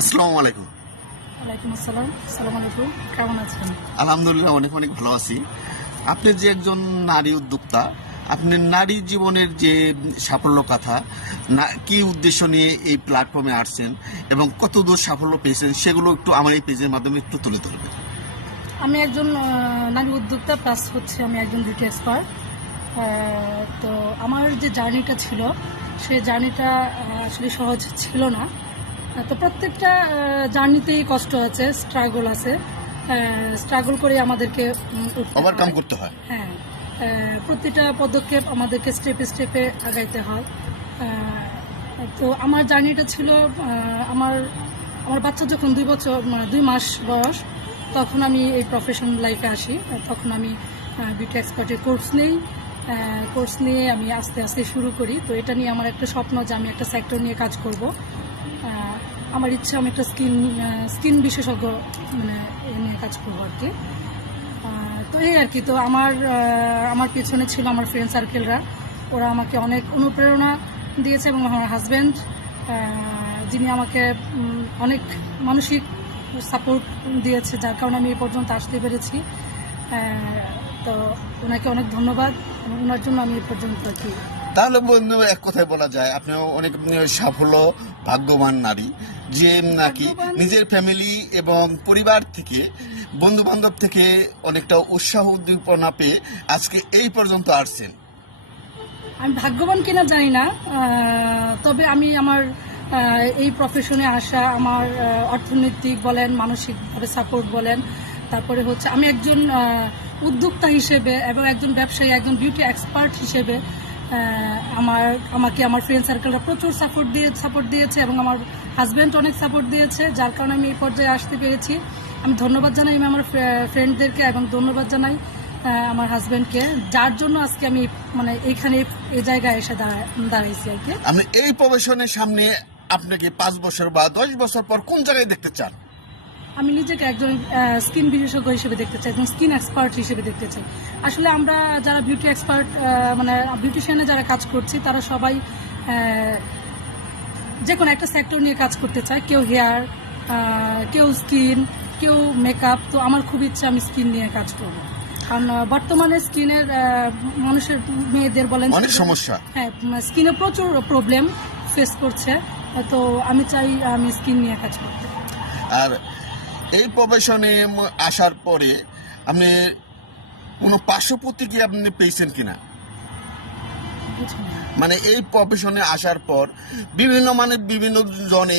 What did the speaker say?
আসসালামু আলাইকুম। ওয়ালাইকুম আসসালাম। আসসালামু আলাইকুম। কেমন আছেন? আলহামদুলিল্লাহ, অনেক অনেক ভালো আছি। আপনি যে একজন নারী উদ্যোক্তা, আপনি নারী জীবনের যে সাফল্য কথা, কি উদ্দেশ্য নিয়ে এই প্ল্যাটফর্মে আসছেন এবং কত দূর সাফল্য পেয়েছেন, সেগুলো একটু আমার এই পেজের মাধ্যমে একটু তুলে ধরবেন। আমি একজন নারী উদ্যোক্তা প্লাস হচ্ছে আমি একজন বিউটি এক্সপার্ট। তো আমার যে জার্নিটা ছিল সেই জার্নিটা আসলে সহজ ছিল না। তো প্রত্যেকটা জার্নিতেই কষ্ট আছে, স্ট্রাগল আছে। স্ট্রাগল করে আমাদেরকে ওভারকাম করতে হয়। হ্যাঁ, প্রতিটা পদক্ষেপ আমাদেরকে স্টেপে স্টেপে আগাইতে হয়। তো আমার জার্নিটা ছিল আমার আমার বাচ্চা যখন 2 বছর 2 মাস বয়স, তখন আমি এই প্রফেশন লাইফে আসি। তখন আমি বিউটি এক্সপার্টের কোর্স নিয়ে আমি আস্তে আস্তে শুরু করি। তো এটা নিয়ে আমার একটা স্বপ্ন যে আমি একটা সেক্টর নিয়ে কাজ করব। আমার ইচ্ছা আমি একটা স্কিন বিশেষজ্ঞ এ নিয়ে কাজ করবো আর কি। তো এই আর কি। তো আমার পেছনে ছিল আমার ফ্রেন্ড সার্কেলরা, ওরা আমাকে অনেক অনুপ্রেরণা দিয়েছে এবং আমার হাজব্যান্ড যিনি আমাকে অনেক মানসিক সাপোর্ট দিয়েছে, যার কারণে আমি এই পর্যন্ত আসতে পেরেছি। তো ওনাকে অনেক ধন্যবাদ এবং ওনার জন্য আমি এই পর্যন্ত আর কি। তাহলে বন্ধু, এক কথায় বলা যায় আপনি অনেক সাফল্য ভাগ্যবান নারী, যে নাকি নিজের ফ্যামিলি এবং পরিবার থেকে, বন্ধু বান্ধব থেকে অনেকটা উৎসাহ উদ্দীপনা পেয়ে আজকে এই পর্যন্ত আসছেন। আমি ভাগ্যবান কিনা জানি না, তবে আমি আমার এই প্রফেশনে আসা, আমার অর্থনৈতিক বলেন, মানসিকভাবে সাপোর্ট বলেন, তারপরে হচ্ছে আমি একজন উদ্যোক্তা হিসেবে এবং একজন ব্যবসায়ী, একজন বিউটি এক্সপার্ট হিসেবে আমাকে আমার ফ্রেন্ড সার্কেলরা প্রচুর সাপোর্ট দিয়েছে এবং আমার হাজব্যান্ড অনেক সাপোর্ট দিয়েছে, যার কারণে আমি এই পর্যায়ে আসতে পেরেছি। আমি ধন্যবাদ জানাই আমার ফ্রেন্ডদেরকে এবং ধন্যবাদ জানাই আমার হাজব্যান্ডকে, যার জন্য আজকে আমি এইখানে এই জায়গায় এসে দাঁড়াইছি আর কি। আপনি এই প্রফেশনের সামনে আপনাকে 5 বছর বা 10 বছর পর কোন জায়গায় দেখতে চান? আমি নিজেকে একজন স্কিন বিশেষজ্ঞ হিসেবে দেখতে চাই, একজন স্কিন এক্সপার্ট হিসেবে দেখতে চাই। আসলে আমরা যারা বিউটি এক্সপার্ট বিউটিশিয়ানে যারা কাজ করছি, তারা সবাই যে কোনো একটা সেক্টর নিয়ে কাজ করতে চায়। কেউ হেয়ার, কেউ স্কিন, কেউ মেকআপ। তো আমার খুব ইচ্ছা আমি স্কিন নিয়ে কাজ করবো, কারণ বর্তমানে স্কিনের মানুষের, মেয়েদের বলেন, অনেক সমস্যা। হ্যাঁ, স্কিনে প্রচুর প্রবলেম ফেস করছে। তো আমি চাই আমি স্কিন নিয়ে কাজ করতে। আর এই প্রফেশনে আসার পরে আপনি কোনো পার্শ্ব প্রতিক্রিয়া আপনি পেয়েছেন কিনা? বুঝুন। মানে এই প্রফেশনে আসার পর বিভিন্ন জনে